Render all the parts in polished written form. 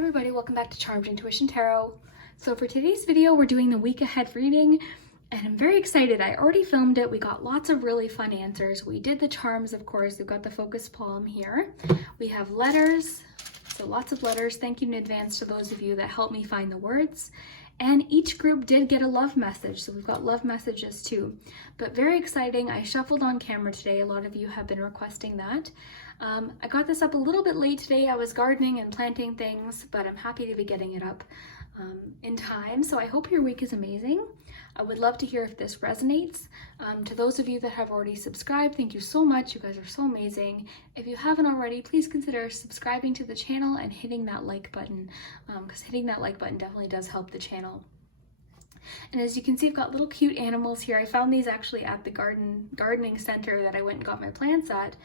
everybody, welcome back to Charmed Intuition Tarot. So for today's video, we're doing the week ahead reading, and I'm very excited. I already filmed it. We got lots of really fun answers. We did the charms, of course. We've got the focus palm here. We have letters, so lots of letters. Thank you in advance to those of you that helped me find the words. And each group did get a love message, so we've got love messages too. But very exciting. I shuffled on camera today. A lot of you have been requesting that. I got this up a little bit late today. I was gardening and planting things, but I'm happy to be getting it up in time. So I hope your week is amazing. I would love to hear if this resonates. To those of you that have already subscribed, thank you so much. You guys are so amazing. If you haven't already, please consider subscribing to the channel and hitting that like button, because hitting that like button definitely does help the channel. And as you can see, I've got little cute animals here. I found these actually at the gardening center that I went and got my plants at.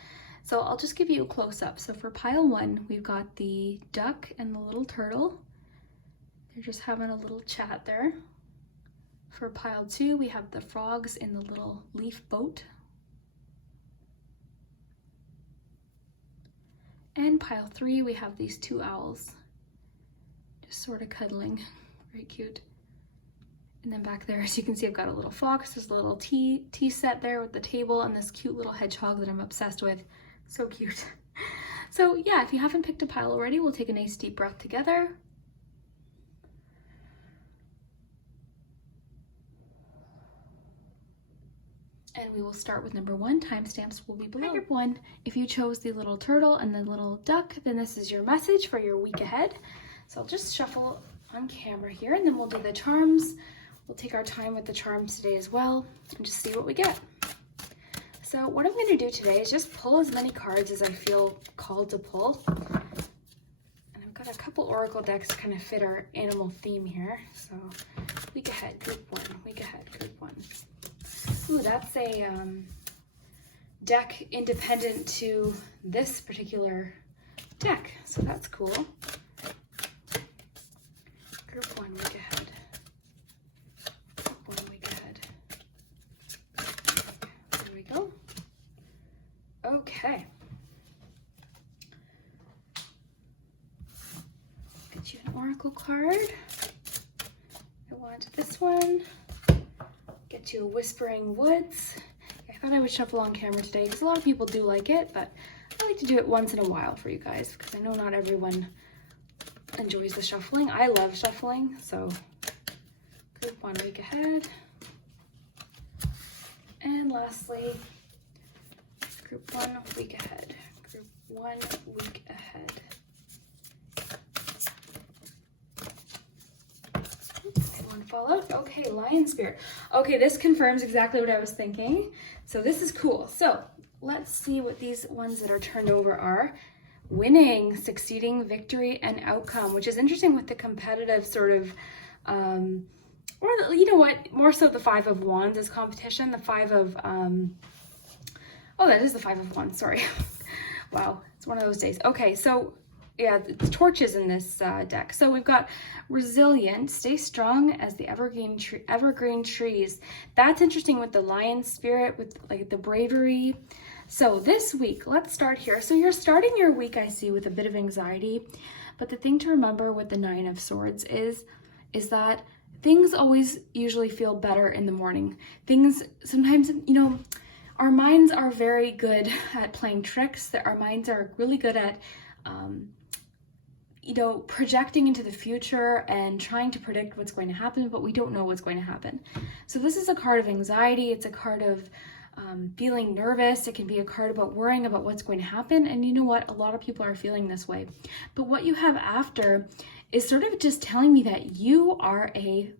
So I'll just give you a close-up. So for pile one, we've got the duck and the little turtle. They're just having a little chat there. For pile two, we have the frogs in the little leaf boat. And pile three, we have these two owls just sort of cuddling. Very cute. And then back there, as you can see, I've got a little fox. There's a little tea set there with the table and this cute little hedgehog that I'm obsessed with. So cute. So yeah, if you haven't picked a pile already, we'll take a nice deep breath together. And we will start with number one. Timestamps will be below. Group one, if you chose the little turtle and the little duck, then this is your message for your week ahead. So I'll just shuffle on camera here, and then we'll do the charms. We'll take our time with the charms today as well and just see what we get. So what I'm going to do today is just pull as many cards as I feel called to pull. And I've got a couple oracle decks to kind of fit our animal theme here. So week ahead, group one, week ahead, group one. Ooh, that's a deck independent to this particular deck, so that's cool. Group one, week ahead. Group one, week ahead. There we go. Okay. Get you an oracle card. I want this one. Get you a Whispering Woods. I thought I would shuffle on camera today because a lot of people do like it, but I like to do it once in a while for you guys because I know not everyone enjoys the shuffling. I love shuffling, so group one, week ahead. And lastly, group one, week ahead. Group one, week ahead. Fall out. Okay, Lion Spirit. Okay, this confirms exactly what I was thinking. So this is cool. So let's see what these ones that are turned over are. Winning, succeeding, victory, and outcome, which is interesting with the competitive sort of, or you know what, more so the Five of Wands is competition. The Five of, oh, that is the Five of Wands, sorry. Wow, it's one of those days. Okay, so yeah, it's torches in this deck. So we've got resilient, stay strong as the evergreen trees. That's interesting with the lion spirit, with like the bravery. So this week, let's start here. So you're starting your week, I see, with a bit of anxiety. But the thing to remember with the Nine of Swords is that things always usually feel better in the morning. Things sometimes, you know, our minds are very good at playing tricks. Our minds are really good at you know, projecting into the future and trying to predict what's going to happen, but we don't know what's going to happen. So this is a card of anxiety. It's a card of feeling nervous. It can be a card about worrying about what's going to happen. And you know what? A lot of people are feeling this way. But what you have after is sort of just telling me that you are a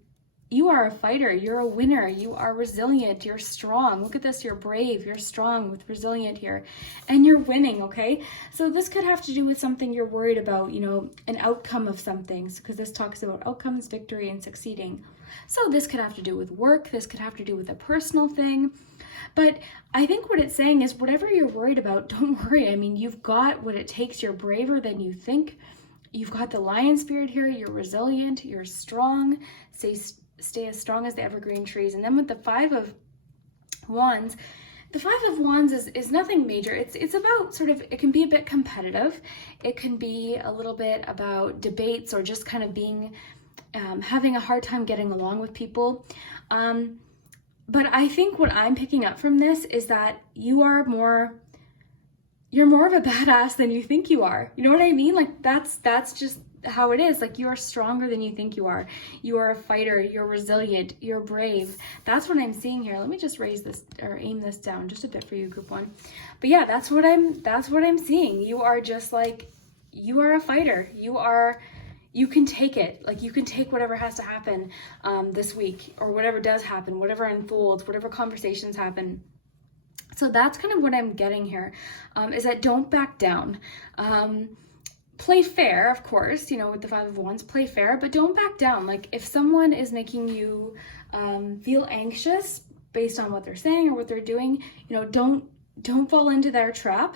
fighter, you're a winner, you are resilient, you're strong. Look at this, you're brave, you're strong with resilient here, and you're winning, okay? So this could have to do with something you're worried about, you know, an outcome of something, because this talks about outcomes, victory, and succeeding. So this could have to do with work, this could have to do with a personal thing. But I think what it's saying is whatever you're worried about, don't worry. I mean, you've got what it takes, you're braver than you think. You've got the lion spirit here, you're resilient, you're strong, stay as strong as the evergreen trees. And then with the Five of Wands, the Five of Wands is nothing major. It's about sort of, it can be a bit competitive. It can be a little bit about debates or just kind of being, having a hard time getting along with people. But I think what I'm picking up from this is that you're more of a badass than you think you are. You know what I mean? Like that's just how it is. Like you are stronger than you think you are. You are a fighter, you're resilient, you're brave. That's what I'm seeing here. Let me just raise this or aim this down just a bit for you, group 1. But yeah, that's what I'm seeing. You are just like, you are a fighter. You can take it. Like you can take whatever has to happen this week, or whatever does happen, whatever unfolds, whatever conversations happen. So that's kind of what I'm getting here, is that don't back down. Play fair, of course, you know, with the Five of Wands, play fair, but don't back down. Like if someone is making you feel anxious based on what they're saying or what they're doing, you know, don't fall into their trap.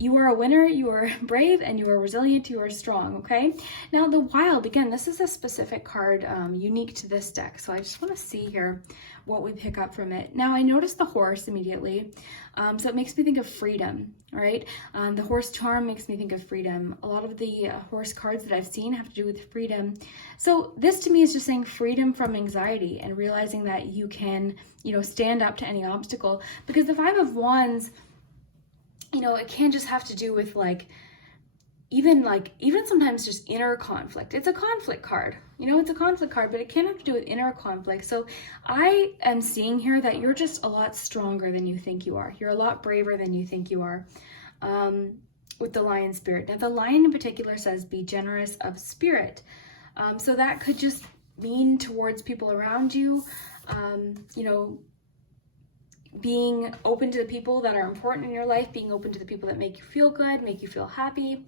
You are a winner, you are brave, and you are resilient, you are strong, okay? Now the Wild, again, this is a specific card unique to this deck, so I just want to see here what we pick up from it. Now I noticed the horse immediately, so it makes me think of freedom, all right? The horse charm makes me think of freedom. A lot of the horse cards that I've seen have to do with freedom. So this to me is just saying freedom from anxiety and realizing that you can, you know, stand up to any obstacle, because the Five of Wands, you know, it can't just have to do with even sometimes just inner conflict. It's a conflict card, you know, it's a conflict card, but it can have to do with inner conflict. So I am seeing here that you're just a lot stronger than you think you are. You're a lot braver than you think you are, with the Lion spirit. Now the Lion in particular says be generous of spirit. So that could just mean towards people around you, you know, being open to the people that are important in your life, being open to the people that make you feel good, make you feel happy.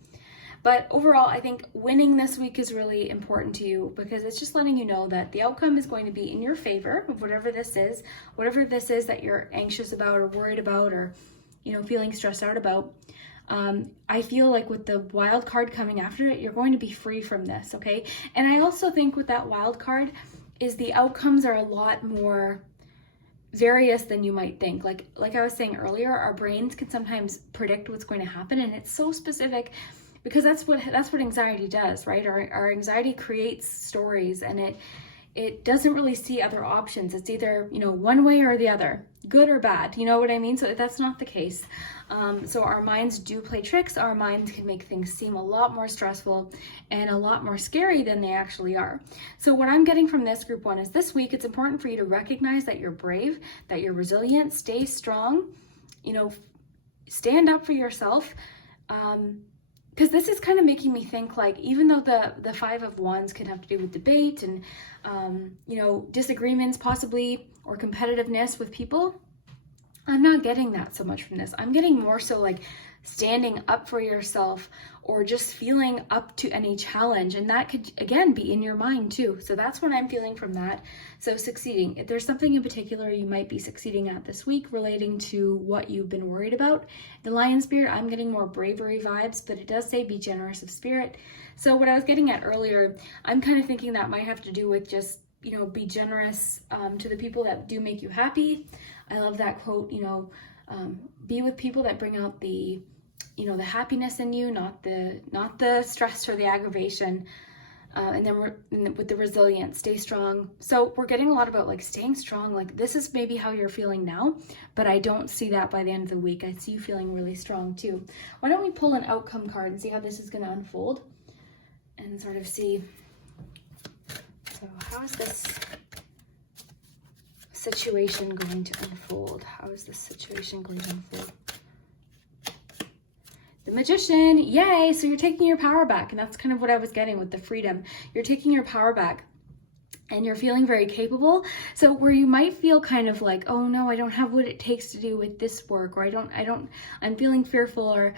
But overall, I think winning this week is really important to you, because it's just letting you know that the outcome is going to be in your favor of whatever this is that you're anxious about or worried about or, you know, feeling stressed out about. I feel like with the Wild card coming after it, you're going to be free from this, okay? And I also think with that Wild card is the outcomes are a lot more various than you might think. Like I was saying earlier, our brains can sometimes predict what's going to happen, and it's so specific because that's what anxiety does, right? Our anxiety creates stories, and it doesn't really see other options. It's either, you know, one way or the other, good or bad, you know what I mean? So that's not the case. So our minds do play tricks. Our minds can make things seem a lot more stressful and a lot more scary than they actually are. So what I'm getting from this, group 1, is this week it's important for you to recognize that you're brave, that you're resilient, stay strong, you know, stand up for yourself. Because this is kind of making me think, like, even though the Five of Wands can have to do with debate and, you know, disagreements possibly, or competitiveness with people, I'm not getting that so much from this. I'm getting more so like standing up for yourself, or just feeling up to any challenge. And that could, again, be in your mind too. So that's what I'm feeling from that. So succeeding. If there's something in particular you might be succeeding at this week relating to what you've been worried about, the Lion spirit, I'm getting more bravery vibes, but it does say be generous of spirit. So what I was getting at earlier, I'm kind of thinking that might have to do with just, you know, be generous to the people that do make you happy. I love that quote, you know, be with people that bring out the, you know, the happiness in you, not the stress or the aggravation. And then with the resilience, stay strong. So we're getting a lot about like staying strong. Like this is maybe how you're feeling now, but I don't see that by the end of the week. I see you feeling really strong too. Why don't we pull an outcome card and see how this is going to unfold and sort of see. So how is this situation going to unfold? How is this situation going to unfold? The Magician, yay! So you're taking your power back, and that's kind of what I was getting with the freedom. You're taking your power back, and you're feeling very capable. So where you might feel kind of like, oh no, I don't have what it takes to do with this work, or I'm feeling fearful, or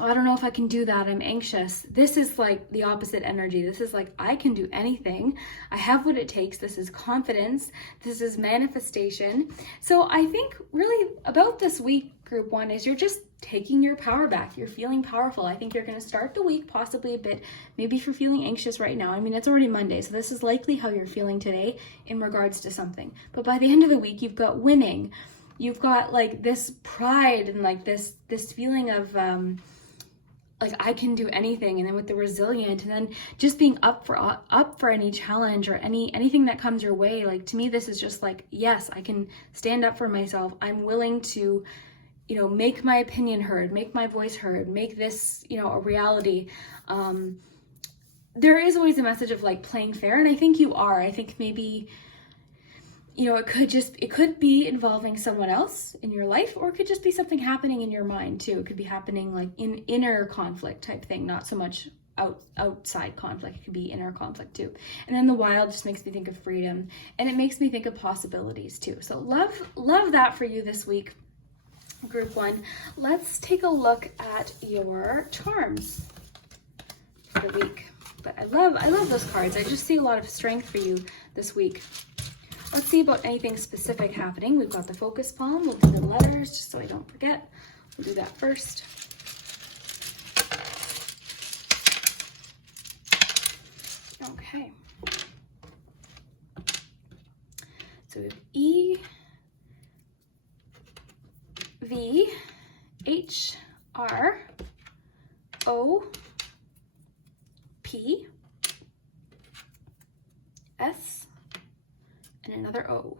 oh, I don't know if I can do that, I'm anxious. This is like the opposite energy. This is like, I can do anything. I have what it takes. This is confidence. This is manifestation. So I think really about this week, group 1, is you're just taking your power back. You're feeling powerful. I think you're going to start the week possibly a bit, maybe if you're feeling anxious right now. I mean, it's already Monday, so this is likely how you're feeling today in regards to something. But by the end of the week, you've got winning, You've got like this pride and like this feeling of like I can do anything, and then with the resilient, and then just being up for any challenge or anything that comes your way. Like to me, this is just like, yes, I can stand up for myself. I'm willing to, you know, make my opinion heard, make my voice heard, make this, you know, a reality. There is always a message of like playing fair, and I think you are. I think maybe, you know, it could be involving someone else in your life, or it could just be something happening in your mind too. It could be happening like in inner conflict type thing, not so much outside conflict. It could be inner conflict too. And then the wild just makes me think of freedom, and it makes me think of possibilities too. So love that for you this week, group 1. Let's take a look at your charms for the week. But I love those cards. I just see a lot of strength for you this week. Let's see about anything specific happening. We've got the focus palm. We'll do the letters just so I don't forget. We'll do that first. Okay. So we have E, V, H, R, O, P, S, and another O.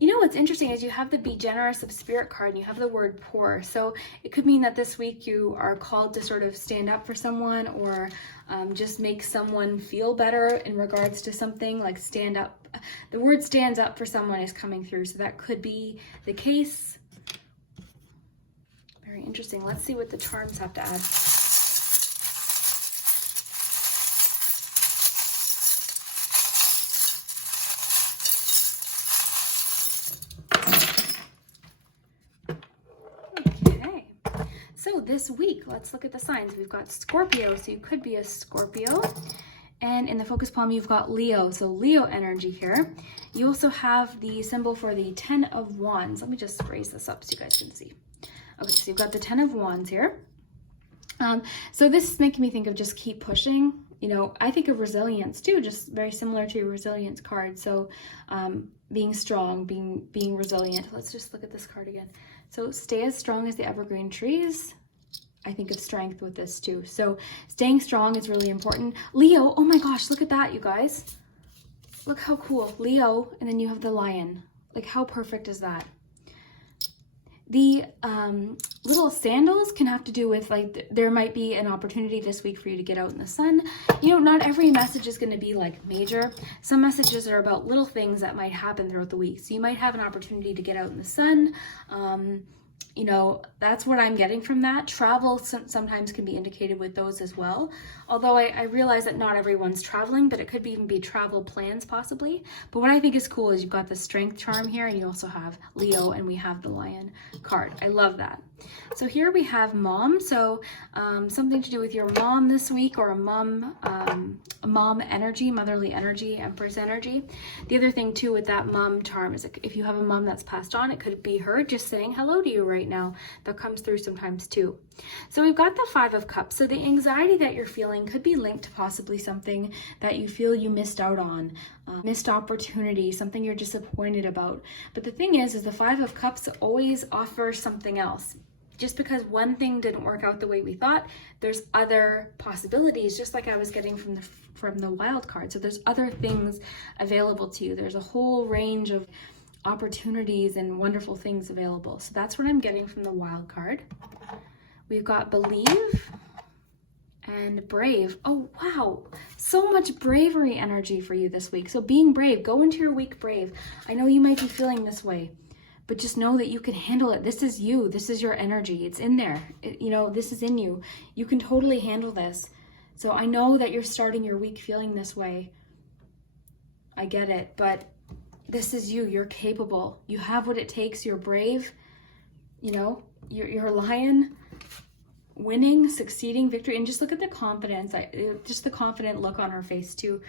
You know what's interesting is you have the Be Generous of Spirit card, and you have the word pour. So it could mean that this week you are called to sort of stand up for someone, or just make someone feel better in regards to something, like stand up. The word stands up for someone is coming through. So that could be the case. Very interesting. Let's see what the charms have to add. So this week, let's look at the signs. We've got Scorpio, so you could be a Scorpio. And in the focus palm, you've got Leo, so Leo energy here. You also have the symbol for the 10 of Wands. Let me just raise this up so you guys can see. Okay, so you've got the 10 of Wands here. So this is making me think of just keep pushing. You know, I think of resilience too, just very similar to your resilience card. So being strong, being resilient. Let's just look at this card again. So stay as strong as the evergreen trees. I think of strength with this too. So staying strong is really important. Leo, oh my gosh, look at that, you guys. Look how cool. Leo, and then you have the lion. Like how perfect is that? The little sandals can have to do with like, there might be an opportunity this week for you to get out in the sun. You know, not every message is going to be like major. Some messages are about little things that might happen throughout the week. So you might have an opportunity to get out in the sun. You know, that's what I'm getting from that. Travel sometimes can be indicated with those as well. Although I realize that not everyone's traveling, but it could even be travel plans possibly. But what I think is cool is you've got the strength charm here, and you also have Leo, and we have the lion card. I love that. So here we have mom. So something to do with your mom this week, or a mom energy, motherly energy, empress energy. The other thing too with that mom charm is like, if you have a mom that's passed on, it could be her just saying hello to you right now. That comes through sometimes too. So we've got the 5 of Cups. So the anxiety that you're feeling could be linked to possibly something that you feel you missed out on, missed opportunity, something you're disappointed about. But the thing is the 5 of Cups always offers something else. Just because one thing didn't work out the way we thought, there's other possibilities, just like I was getting from the wild card. So there's other things available to you. There's a whole range of opportunities and wonderful things available. So that's what I'm getting from the wild card. We've got believe and brave. Oh, wow. So much bravery energy for you this week. So being brave, go into your week brave. I know you might be feeling this way, but just know that you can handle it. This is you. This is your energy. It's in there. You know, this is in you. You can totally handle this. So I know that you're starting your week feeling this way. I get it, but this is you. You're capable. You have what it takes. You're brave. You know, you're a lion. Winning, succeeding, victory, and just look at the confidence. Just the confident look on her face too.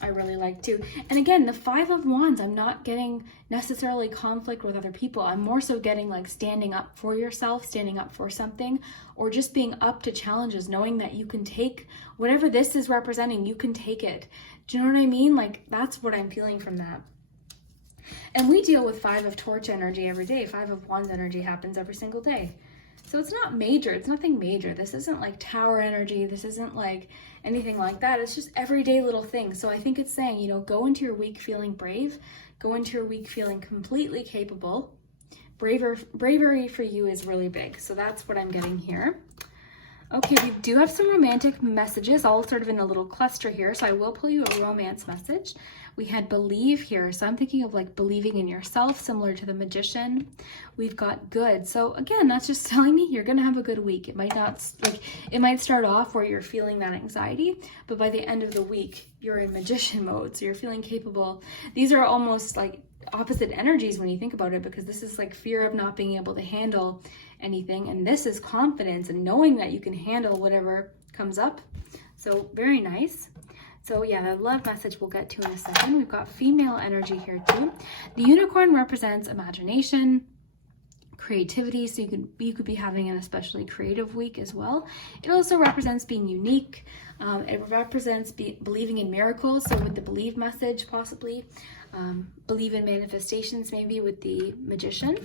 I really like too. And again, the 5 of Wands, I'm not getting necessarily conflict with other people. I'm more so getting like standing up for yourself, standing up for something, or just being up to challenges, knowing that you can take whatever this is representing, you can take it. Do you know what I mean? Like that's what I'm feeling from that. And we deal with 5 of Torch energy every day. 5 of Wands energy happens every single day. So it's not major. It's nothing major. This isn't like Tower energy. This isn't like anything like that. It's just everyday little things. So I think it's saying, you know, go into your week feeling brave. Go into your week feeling completely capable. Bravery for you is really big. So that's what I'm getting here. Okay, we do have some romantic messages, all sort of in a little cluster here. So I will pull you a romance message. We had believe here. So I'm thinking of like believing in yourself, similar to the Magician. We've got good. So again, that's just telling me you're going to have a good week. It might not, like, it might start off where you're feeling that anxiety, but by the end of the week, you're in Magician mode. So you're feeling capable. These are almost like opposite energies when you think about it, because this is like fear of not being able to handle anything, and this is confidence and knowing that you can handle whatever comes up. So very nice. So yeah, that love message we'll get to in a second. We've got female energy here too. The unicorn represents imagination, creativity, so you could be having an especially creative week as well. It also represents being unique. It represents believing in miracles, so with the believe message possibly. Believe in manifestations maybe with the Magician.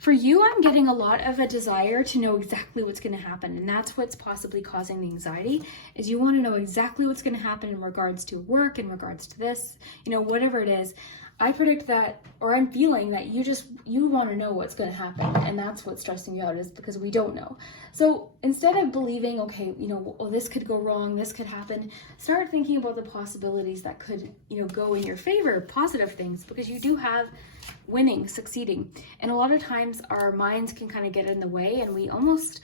For you, I'm getting a lot of a desire to know exactly what's going to happen, and that's what's possibly causing the anxiety, is you want to know exactly what's going to happen in regards to work, in regards to this, you know, whatever it is. I predict that, or I'm feeling that you want to know what's going to happen, and that's what's stressing you out, is because we don't know. So instead of believing, okay, you know, well, this could go wrong, this could happen, start thinking about the possibilities that could, you know, go in your favor, positive things, because you do have winning, succeeding. And a lot of times our minds can kind of get in the way, and we almost,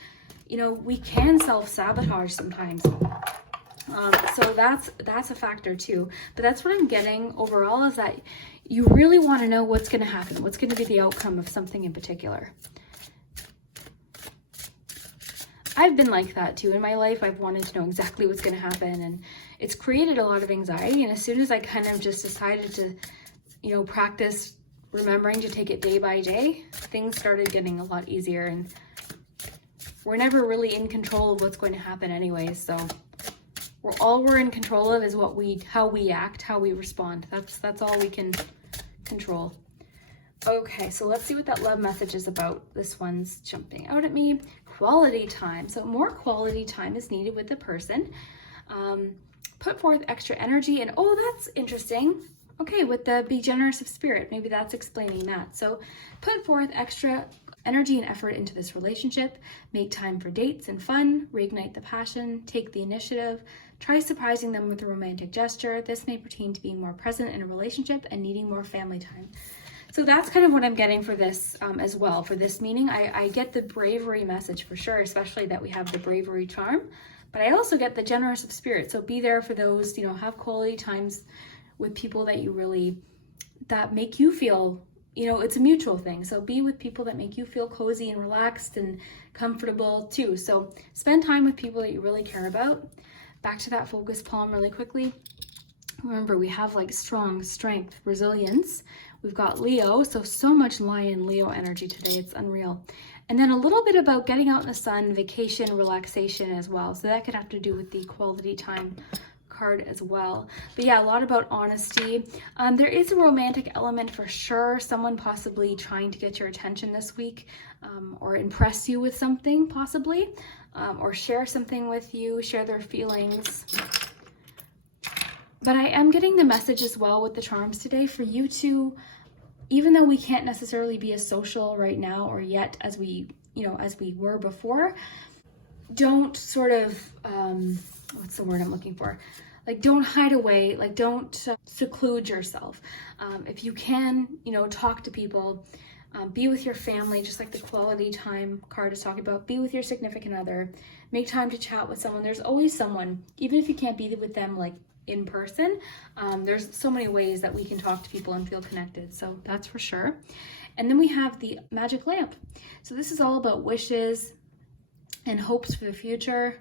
you know, we can self-sabotage sometimes. So that's a factor too. But that's what I'm getting overall, is that you really want to know what's going to happen, what's going to be the outcome of something in particular. I've been like that too in my life. I've wanted to know exactly what's going to happen, and it's created a lot of anxiety. And as soon as I kind of just decided to, you know, practice remembering to take it day by day, things started getting a lot easier, and we're never really in control of what's going to happen anyways. So all we're in control of is how we act, how we respond. That's all we can control. Okay, so let's see what that love message is about. This one's jumping out at me. Quality time. So more quality time is needed with the person. Put forth extra energy, and oh, that's interesting. Okay, with the be generous of spirit, maybe that's explaining that. So put forth extra energy and effort into this relationship. Make time for dates and fun. Reignite the passion. Take the initiative. Try surprising them with a romantic gesture. This may pertain to being more present in a relationship and needing more family time. So that's kind of what I'm getting for this as well. For this meaning, I get the bravery message for sure, especially that we have the bravery charm. But I also get the generous of spirit. So be there for those, you know, have quality times with people that you really, that make you feel, you know, it's a mutual thing. So be with people that make you feel cozy and relaxed and comfortable too. So spend time with people that you really care about. Back to that focus palm really quickly. Remember, we have like strong strength, resilience. We've got Leo, so much Lion Leo energy today. It's unreal. And then a little bit about getting out in the sun, vacation, relaxation as well. So that could have to do with the quality time card as well. But yeah, a lot about honesty. There is a romantic element for sure. Someone possibly trying to get your attention this week, or impress you with something possibly, or share something with you, share their feelings. But I am getting the message as well with the charms today for you to, even though we can't necessarily be as social right now or yet as we, you know, as we were before, don't sort of, what's the word I'm looking for? Like, don't hide away, like don't seclude yourself. If you can, you know, talk to people, be with your family, just like the quality time card is talking about. Be with your significant other, make time to chat with someone. There's always someone, even if you can't be with them like in person. There's so many ways that we can talk to people and feel connected. So that's for sure. And then we have the magic lamp. So this is all about wishes and hopes for the future.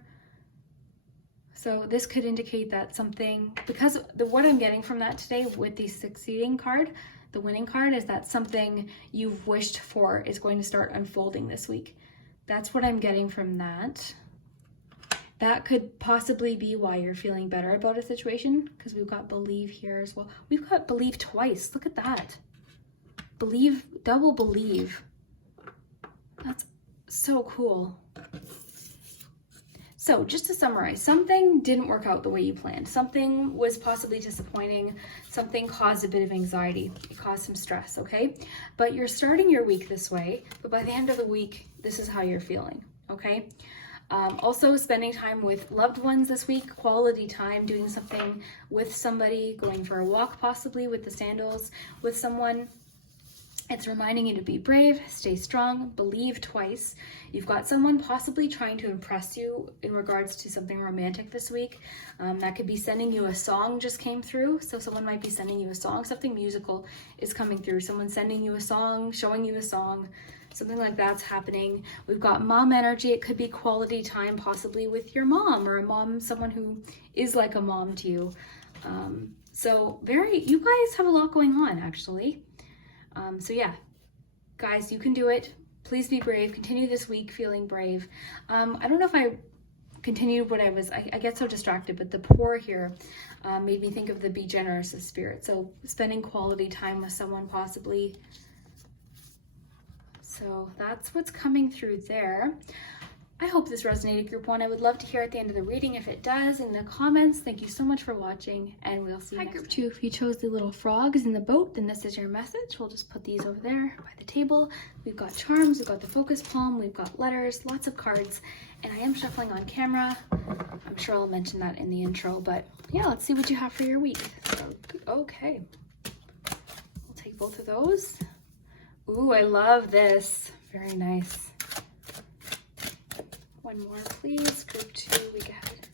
So this could indicate that something, because what I'm getting from that today with the succeeding card, the winning card, is that something you've wished for is going to start unfolding this week. That's what I'm getting from that. that could possibly be why you're feeling better about a situation, because we've got believe here as well. We've got believe twice. Look at that. Believe, double believe. That's so cool. So just to summarize, something didn't work out the way you planned. Something was possibly disappointing. Something caused a bit of anxiety. It caused some stress, okay? But you're starting your week this way, but by the end of the week, this is how you're feeling, okay? Also spending time with loved ones this week, quality time, doing something with somebody, going for a walk possibly with the sandals, with someone. It's reminding you to be brave, stay strong, believe twice. You've got someone possibly trying to impress you in regards to something romantic this week. That could be sending you a song just came through. So someone might be sending you a song, something musical is coming through. Someone sending you a song, showing you a song, something like that's happening. We've got mom energy. It could be quality time possibly with your mom, or a mom, someone who is like a mom to you. So you guys have a lot going on actually. So yeah, guys, you can do it. Please be brave. Continue this week feeling brave. I don't know if I continued what I get so distracted, but the pour here made me think of the be generous of spirit. So spending quality time with someone possibly. So that's what's coming through there. I hope this resonated, group 1. I would love to hear at the end of the reading if it does in the comments. Thank you so much for watching, and we'll see you next time. Group 2, if you chose the little frogs in the boat, then this is your message. We'll just put these over there by the table. We've got charms, we've got the focus palm, we've got letters, lots of cards, and I am shuffling on camera. I'm sure I'll mention that in the intro, but yeah, let's see what you have for your week. Okay, we'll take both of those. Ooh, I love this. Very nice. One more, please. Group 2, week ahead.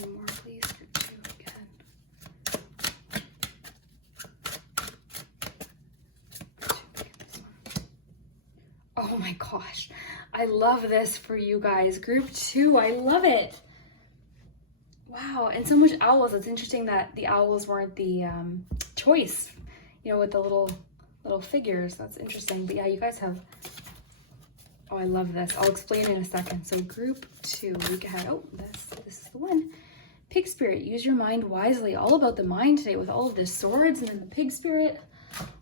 One more, please. Group 2, week ahead. Oh my gosh. I love this for you guys. Group 2, I love it. Wow, and so much owls. It's interesting that the owls weren't the choice, you know, with the little figures. That's interesting. But yeah, you guys have... Oh, I love this. I'll explain in a second. So group 2, week ahead. Oh, this is the one. Pig spirit, use your mind wisely. All about the mind today with all of the swords and then the pig spirit.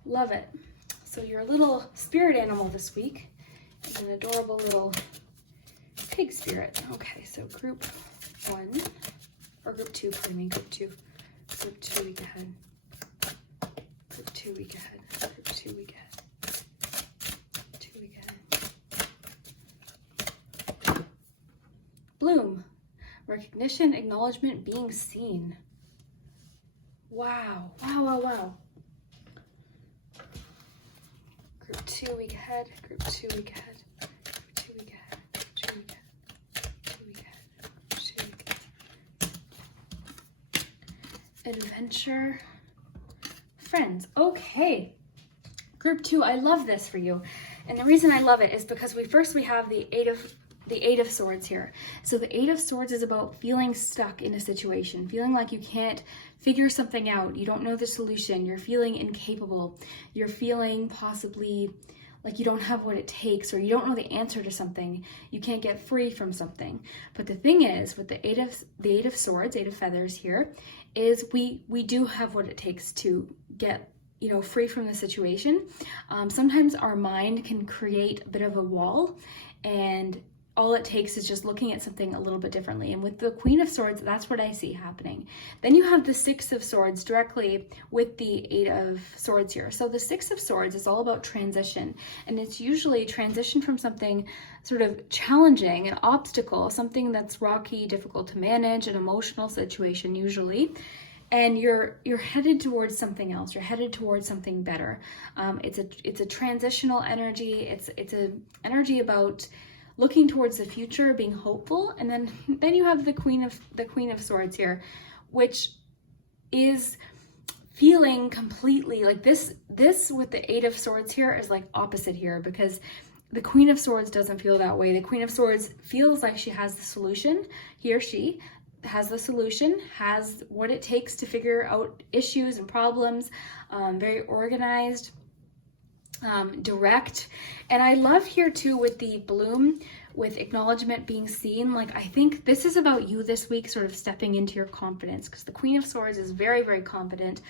Love it. So your little spirit animal this week is an adorable little pig spirit. Okay, so group 1, or group 2, pardon me, group 2. Group 2, week ahead. Group 2, week ahead. Group 2, week ahead. Bloom, recognition, acknowledgement, being seen. Wow, wow, wow, wow. Group 2, week ahead, group 2, week ahead, group 2, week ahead, group 2, week ahead, group 2, week ahead, group 2, week ahead. Adventure, friends. Okay, group 2, I love this for you. And the reason I love it is because we have the Eight of Swords here. So the Eight of Swords is about feeling stuck in a situation, feeling like you can't figure something out. You don't know the solution. You're feeling incapable. You're feeling possibly like you don't have what it takes, or you don't know the answer to something. You can't get free from something. But the thing is, with the Eight of Swords, Eight of Feathers here, is we do have what it takes to get free from the situation. Sometimes our mind can create a bit of a wall, and all it takes is just looking at something a little bit differently. And with the Queen of Swords, that's what I see happening. Then you have the Six of Swords directly with the Eight of Swords here. So the Six of Swords is all about transition. And it's usually transition from something sort of challenging, an obstacle, something that's rocky, difficult to manage, an emotional situation usually. And you're headed towards something else. You're headed towards something better. It's a transitional energy. It's an energy about looking towards the future, being hopeful. And then you have the Queen of Swords here, which is feeling completely like this with the Eight of Swords here is like opposite here, because the Queen of Swords doesn't feel that way. The Queen of Swords feels like she has the solution. He or she has the solution, has what it takes to figure out issues and problems, very organized. direct. And I love here too with the bloom, with acknowledgement being seen. Like, I think this is about you this week, sort of stepping into your confidence, because the Queen of Swords is very, very confident.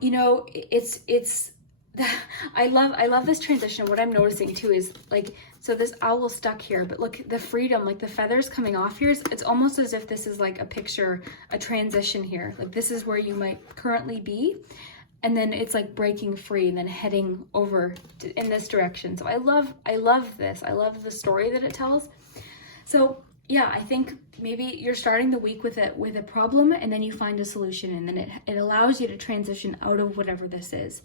You know, it's I love this transition. What I'm noticing too is, like, so this owl stuck here, but look, the freedom, like the feathers coming off here, it's almost as if this is like a picture, a transition here. Like, this is where you might currently be, and then it's like breaking free and then heading over in this direction. So I love this. I love the story that it tells. So yeah, I think maybe you're starting the week with a problem, and then you find a solution, and then it allows you to transition out of whatever this is.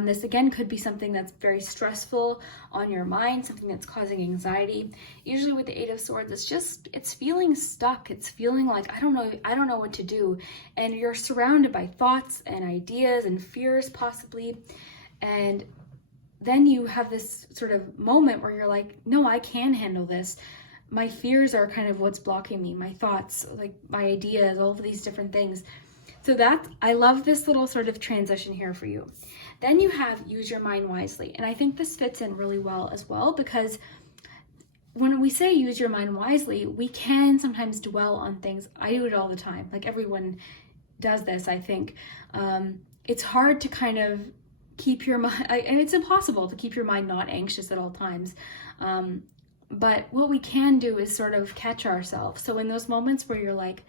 This again could be something that's very stressful on your mind, something that's causing anxiety. Usually with the Eight of Swords, it's feeling stuck. It's feeling like, I don't know what to do. And you're surrounded by thoughts and ideas and fears possibly. And then you have this sort of moment where you're like, no, I can handle this. My fears are kind of what's blocking me, my thoughts, like my ideas, all of these different things. So I love this little sort of transition here for you. Then you have use your mind wisely. And I think this fits in really well as well, because when we say use your mind wisely, we can sometimes dwell on things. I do it all the time. Like, everyone does this, I think. It's hard to kind of keep your mind, and it's impossible to keep your mind not anxious at all times. But what we can do is sort of catch ourselves. So in those moments where you're like,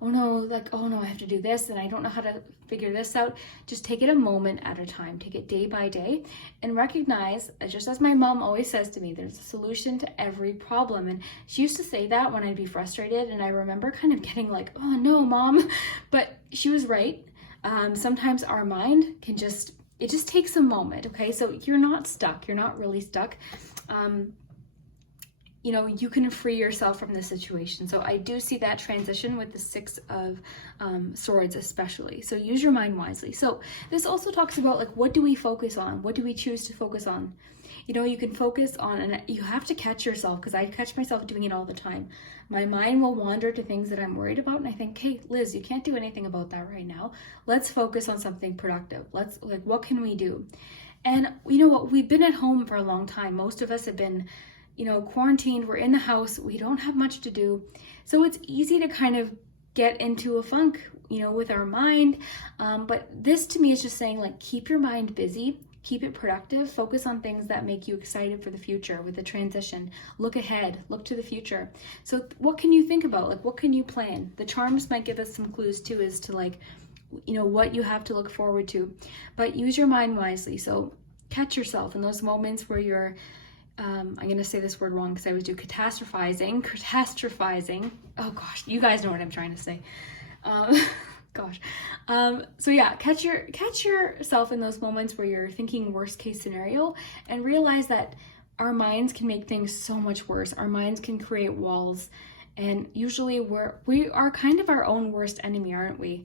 oh no, I have to do this and I don't know how to figure this out, just take it a moment at a time. Take it day by day and recognize, just as my mom always says to me, there's a solution to every problem. And she used to say that when I'd be frustrated, and I remember kind of getting like, oh no, Mom, but she was right. Sometimes our mind it just takes a moment, okay? So you're not stuck. You're not really stuck. You know, you can free yourself from the situation. So I do see that transition with the Six of Swords especially. So use your mind wisely. So this also talks about, like, what do we focus on? What do we choose to focus on? You know, you can focus on, and you have to catch yourself, because I catch myself doing it all the time. My mind will wander to things that I'm worried about, and I think, hey, Liz, you can't do anything about that right now. Let's focus on something productive. What can we do? And you know what? We've been at home for a long time. Most of us have been, you know, quarantined. We're in the house. We don't have much to do. So it's easy to kind of get into a funk, you know, with our mind. But this to me is just saying, like, keep your mind busy, keep it productive, focus on things that make you excited for the future with the transition. Look ahead, look to the future. So what can you think about? Like, what can you plan? The charms might give us some clues too, as to, like, you know, what you have to look forward to. But use your mind wisely. So catch yourself in those moments where you're, I'm going to say this word wrong because I always do, catastrophizing. Oh gosh, you guys know what I'm trying to say. Gosh. So yeah, catch yourself in those moments where you're thinking worst case scenario, and realize that our minds can make things so much worse. Our minds can create walls, and usually we are kind of our own worst enemy, aren't we?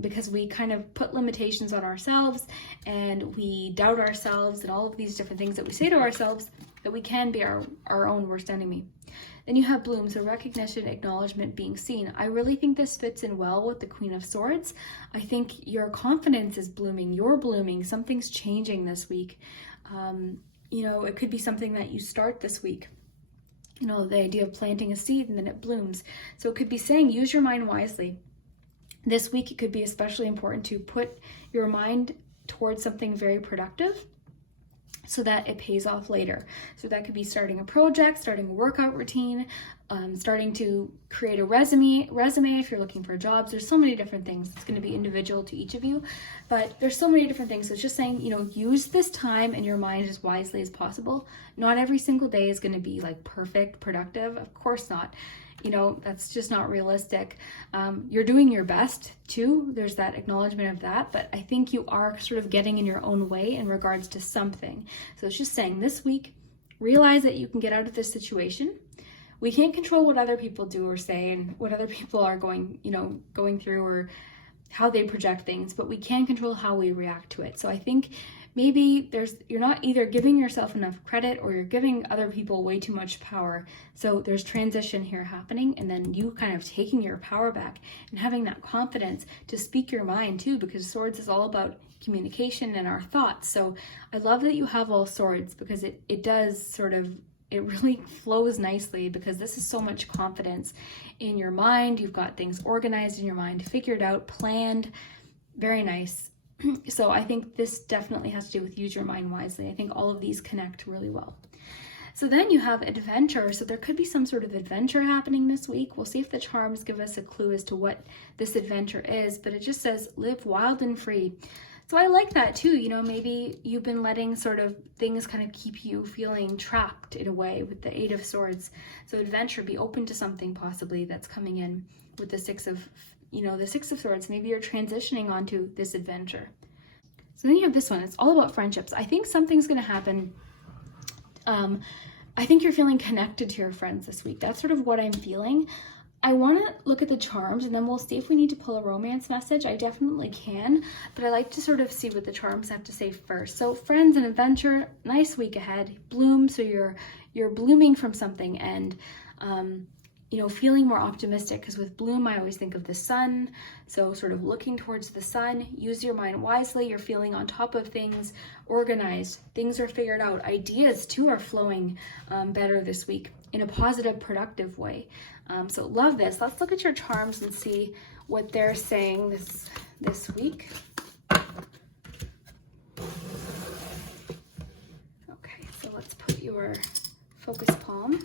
Because we kind of put limitations on ourselves, and we doubt ourselves, and all of these different things that we say to ourselves, that we can be our own worst enemy. Then you have bloom, so recognition, acknowledgement, being seen. I really think this fits in well with the Queen of Swords. I think your confidence is blooming, you're blooming, something's changing this week. You know, it could be something that you start this week. You know, the idea of planting a seed and then it blooms. So it could be saying, use your mind wisely. This week, it could be especially important to put your mind towards something very productive so that it pays off later. So that could be starting a project, starting a workout routine, starting to create a resume if you're looking for jobs. There's so many different things. It's going to be individual to each of you, but there's so many different things. So it's just saying, you know, use this time and your mind as wisely as possible. Not every single day is going to be like perfect, productive. Of course not. You know, that's just not realistic. You're doing your best too. There's that acknowledgement of that, but I think you are sort of getting in your own way in regards to something. So it's just saying, this week, realize that you can get out of this situation. We can't control what other people do or say and what other people are going through, or how they project things, but we can control how we react to it. So I think maybe you're not either giving yourself enough credit, or you're giving other people way too much power. So there's transition here happening, and then you kind of taking your power back and having that confidence to speak your mind too, because Swords is all about communication and our thoughts. So I love that you have all swords, because it does sort of, it really flows nicely, because this is so much confidence in your mind. You've got things organized in your mind, figured out, planned, very nice. So I think this definitely has to do with use your mind wisely. I think all of these connect really well. So then you have adventure. So there could be some sort of adventure happening this week. We'll see if the charms give us a clue as to what this adventure is, but it just says live wild and free. So I like that too. You know, maybe you've been letting sort of things kind of keep you feeling trapped in a way with the Eight of Swords. So adventure, be open to something possibly that's coming in with the Six of Swords. Maybe you're transitioning onto this adventure. So then you have this one. It's all about friendships. I think something's going to happen. I think you're feeling connected to your friends this week. That's sort of what I'm feeling. I want to look at the charms, and then we'll see if we need to pull a romance message. I definitely can, but I like to sort of see what the charms have to say first. So friends and adventure, nice week ahead. Bloom, so you're blooming from something, and you know, feeling more optimistic, because with bloom I always think of the sun. So sort of looking towards the sun. Use your mind wisely. You're feeling on top of things, organized, things are figured out. Ideas too are flowing better this week in a positive, productive way. So love this. Let's look at your charms and see what they're saying this week. Okay, so let's put your focus palm.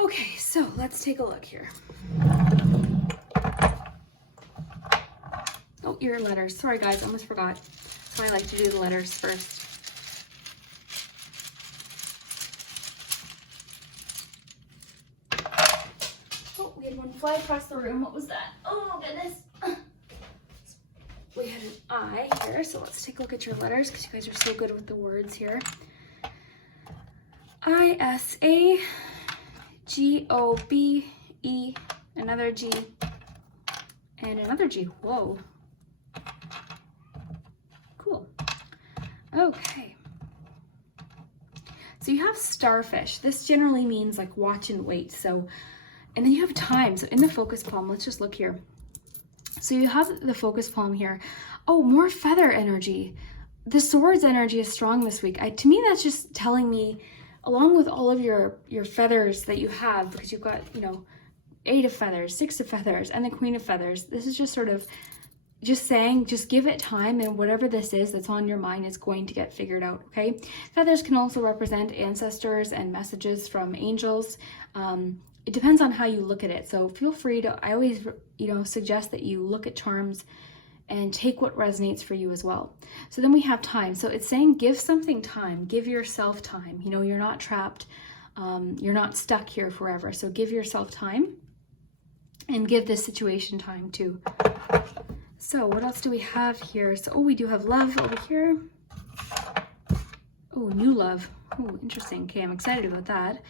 Okay, so let's take a look here. Oh, your letters. Sorry guys, I almost forgot. So I like to do the letters first. Oh, we had one fly across the room. What was that? Oh goodness. We had an I here, so let's take a look at your letters, because you guys are so good with the words here. I-S-A G-O-B-E, another G, and another G. Whoa. Cool. Okay. So you have starfish. This generally means like watch and wait. So, and then you have time. So in the focus palm, let's just look here. So you have the focus palm here. Oh, more feather energy. The swords energy is strong this week. To me, that's just telling me, along with all of your feathers that you have, because you've got, you know, 8 of feathers, 6 of feathers, and the Queen of Feathers. This is just sort of just saying, just give it time, and whatever this is that's on your mind is going to get figured out, okay? Feathers can also represent ancestors and messages from angels. It depends on how you look at it. So feel free to, I always, you know, suggest that you look at charms and take what resonates for you as well. So then we have time. So it's saying give something time, give yourself time. You know, you're not trapped, you're not stuck here forever. So give yourself time, and give this situation time too. So what else do we have here? So, oh, we do have love over here. Oh, new love. Oh, interesting. Okay, I'm excited about that.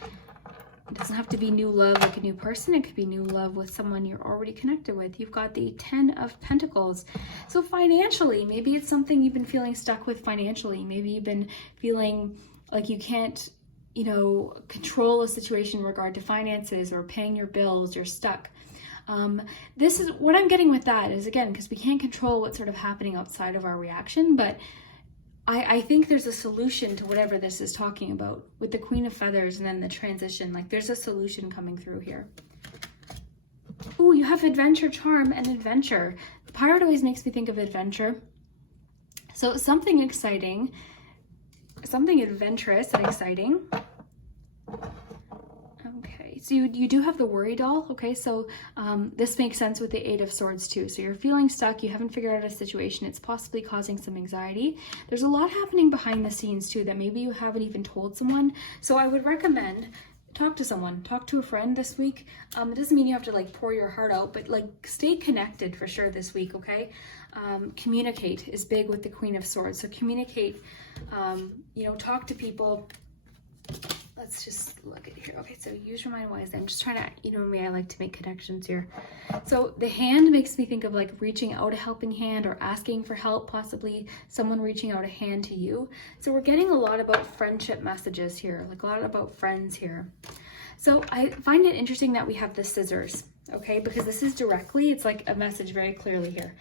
It doesn't have to be new love like a new person. It could be new love with someone you're already connected with. You've got the 10 of Pentacles. So financially, maybe it's something you've been feeling stuck with financially. Maybe you've been feeling like you can't, you know, control a situation in regard to finances or paying your bills. You're stuck. This is what I'm getting with that is, again, because we can't control what's sort of happening outside of our reaction, but I think there's a solution to whatever this is talking about with the Queen of Feathers and then the transition. Like there's a solution coming through here. Oh, you have adventure charm and adventure. The pirate always makes me think of adventure. So something exciting, something adventurous and exciting. Okay, so you do have the worry doll. Okay, so this makes sense with the 8 of Swords too. So you're feeling stuck, you haven't figured out a situation, it's possibly causing some anxiety. There's a lot happening behind the scenes too that maybe you haven't even told someone. So I would recommend talk to someone, talk to a friend this week. It doesn't mean you have to like pour your heart out, but like stay connected for sure this week, okay? Communicate is big with the Queen of Swords. So communicate, you know, talk to people. let's just look at here. Okay, so use your mind wisely. I'm just trying to, you know me, I like to make connections here. So the hand makes me think of like reaching out a helping hand or asking for help, possibly someone reaching out a hand to you. So we're getting a lot about friendship messages here, like a lot about friends here. So I find it interesting that we have the scissors, okay? Because this is directly, it's like a message very clearly here.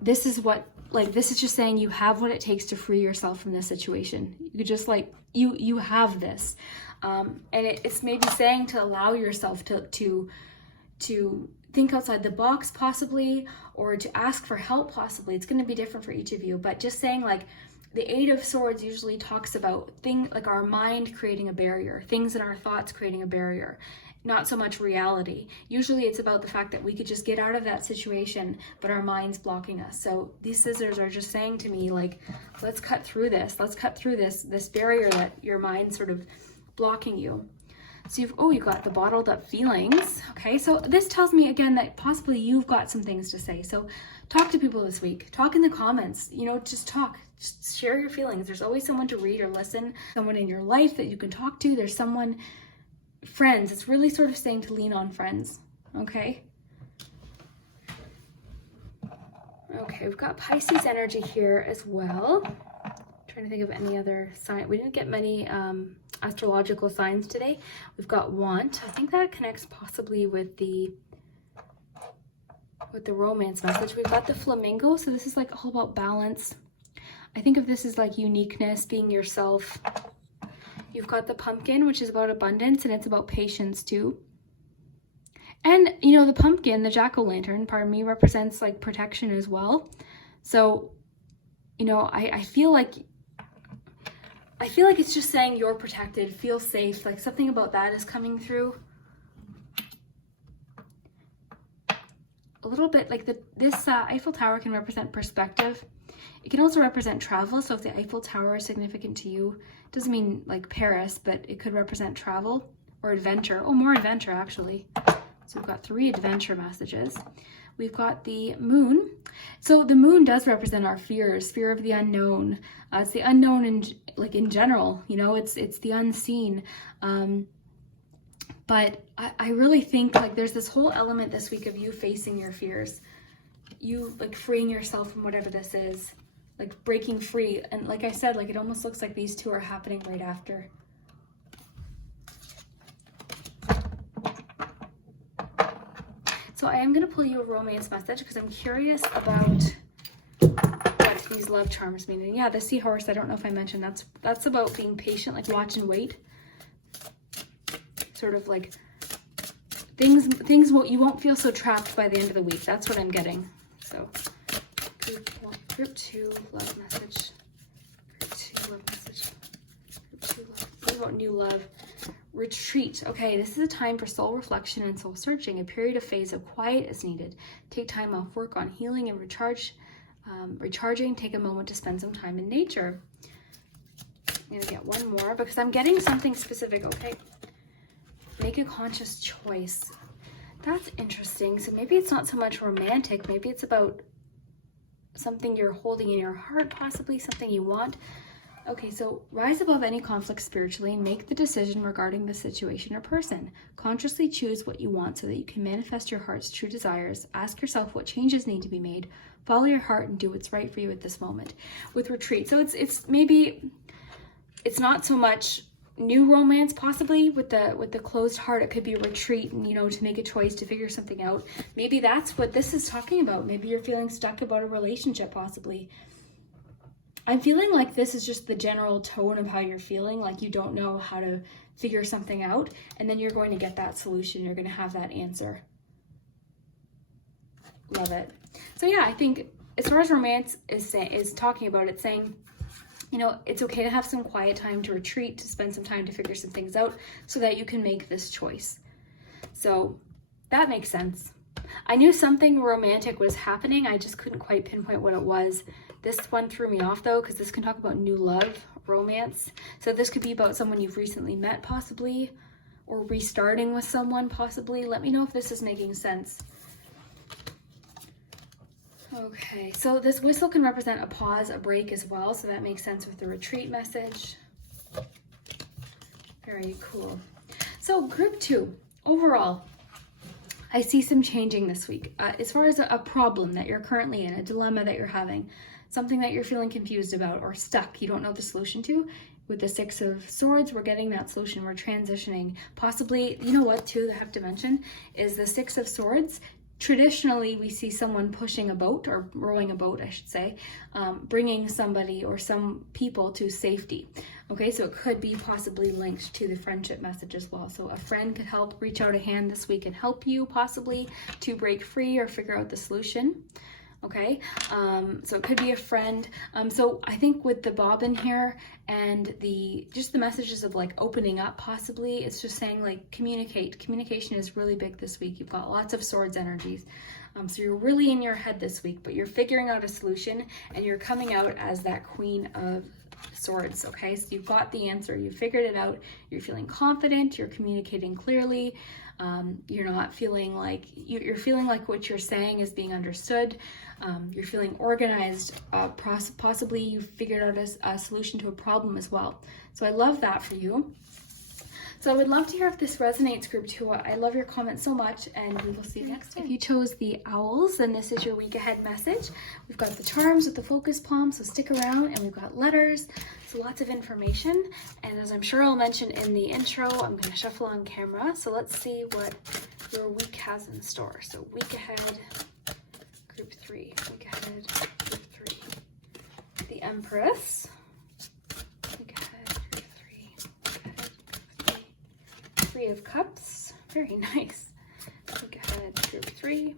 This is what, like, this is just saying you have what it takes to free yourself from this situation. You just like, you have this. And it's maybe saying to allow yourself to think outside the box possibly, or to ask for help possibly. It's going to be different for each of you, but just saying like the Eight of Swords usually talks about things like our mind creating a barrier, things in our thoughts creating a barrier, not so much reality. Usually it's about the fact that we could just get out of that situation, but our mind's blocking us. So these scissors are just saying to me, like, let's cut through this. Let's cut through this barrier that your mind's sort of blocking you. So you've got the bottled up feelings. Okay, so this tells me again that possibly you've got some things to say. So talk to people this week. Talk in the comments, you know, just talk. Just share your feelings. There's always someone to read or listen, someone in your life that you can talk to. There's someone, friends. It's really sort of saying to lean on friends. Okay. Okay, we've got Pisces energy here as well. Trying to think of any other sign. We didn't get many astrological signs today. We've got Want. I think that connects possibly with the romance message. We've got the Flamingo. So this is like all about balance. I think of this as like uniqueness, being yourself. You've got the Pumpkin, which is about abundance, and it's about patience too. And, you know, the pumpkin, the jack-o'-lantern, pardon me, represents like protection as well. So, you know, I feel like it's just saying you're protected, feel safe, like something about that is coming through. A little bit like this Eiffel Tower can represent perspective. It can also represent travel. So if the Eiffel Tower is significant to you, it doesn't mean like Paris, but it could represent travel or adventure. Oh, more adventure actually. So we've got 3 adventure messages. We've got the Moon. So the Moon does represent our fears, fear of the unknown. It's the unknown in general, you know, it's the unseen. But I really think like there's this whole element this week of you facing your fears, you like freeing yourself from whatever this is, like breaking free. And like I said, like it almost looks like these two are happening right after. So I am going to pull you a romance message because I'm curious about what these love charms mean. And yeah, the seahorse, I don't know if I mentioned, that's about being patient, like watch and wait. Sort of like things you won't feel so trapped by the end of the week. That's what I'm getting. So group 2 love message. Group 2 love message. Group 2 love. What about new love? Retreat. Okay, this is a time for soul reflection and soul searching. A period of phase of quiet is needed. Take time off work on healing and recharging. Take a moment to spend some time in nature. I'm gonna get one more because I'm getting something specific. Okay. Make a conscious choice. That's interesting. So maybe it's not so much romantic. Maybe it's about something you're holding in your heart, possibly something you want. Okay, so rise above any conflict spiritually and make the decision regarding the situation or person. Consciously choose what you want so that you can manifest your heart's true desires. Ask yourself what changes need to be made. Follow your heart and do what's right for you at this moment. With retreat, so it's maybe it's not so much new romance, possibly with the closed heart. It could be a retreat, and you know, to make a choice, to figure something out. Maybe that's what this is talking about. Maybe you're feeling stuck about a relationship, possibly. I'm feeling like this is just the general tone of how you're feeling, like you don't know how to figure something out, and then you're going to get that solution. You're going to have that answer. Love it. So yeah, I think as far as romance is talking about, it's saying, you know, it's okay to have some quiet time, to retreat, to spend some time to figure some things out so that you can make this choice. So that makes sense. I knew something romantic was happening. I just couldn't quite pinpoint what it was. This one threw me off though, because this can talk about new love, romance. So this could be about someone you've recently met possibly, or restarting with someone possibly. Let me know if this is making sense. Okay, so this whistle can represent a pause, a break as well, so that makes sense with the retreat message. Very cool. So group 2, overall, I see some changing this week. As far as a problem that you're currently in, a dilemma that you're having, something that you're feeling confused about or stuck, you don't know the solution to, with the 6 of Swords, we're getting that solution, we're transitioning. Possibly, you know what too, I have to mention, is the 6 of Swords. Traditionally, we see someone pushing a boat, or rowing a boat, I should say, bringing somebody or some people to safety. Okay, so it could be possibly linked to the friendship message as well. So a friend could help reach out a hand this week and help you possibly to break free or figure out the solution. Okay, so it could be a friend. So I think with the bobbin here and just the messages of like opening up, possibly it's just saying like communication is really big this week. You've got lots of Swords energies, so you're really in your head this week, but you're figuring out a solution and you're coming out as that Queen of Swords. Okay, so you've got the answer, you figured it out, you're feeling confident, you're communicating clearly. You're not feeling like you're feeling like what you're saying is being understood. You're feeling organized. Possibly you figured out a solution to a problem as well. So I love that for you. So I would love to hear if this resonates, group 2. I love your comments so much, and we will see you next time. If you chose the owls, then this is your week ahead message. We've got the charms with the focus palm, so stick around, and we've got letters, so lots of information. And as I'm sure I'll mention in the intro, I'm going to shuffle on camera. So let's see what your week has in store. So week ahead, group 3. Week ahead, group 3. The Empress. Three of Cups, very nice. Week ahead, group 3.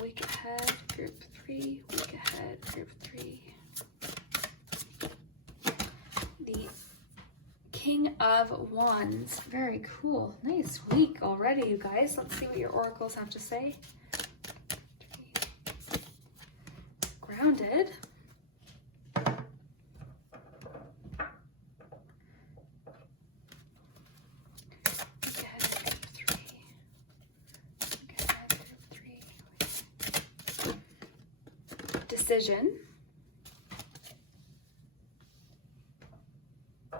Week ahead, group 3. Week ahead, group 3. The King of Wands, very cool. Nice week already, you guys. Let's see what your oracles have to say. Grounded. Decision. We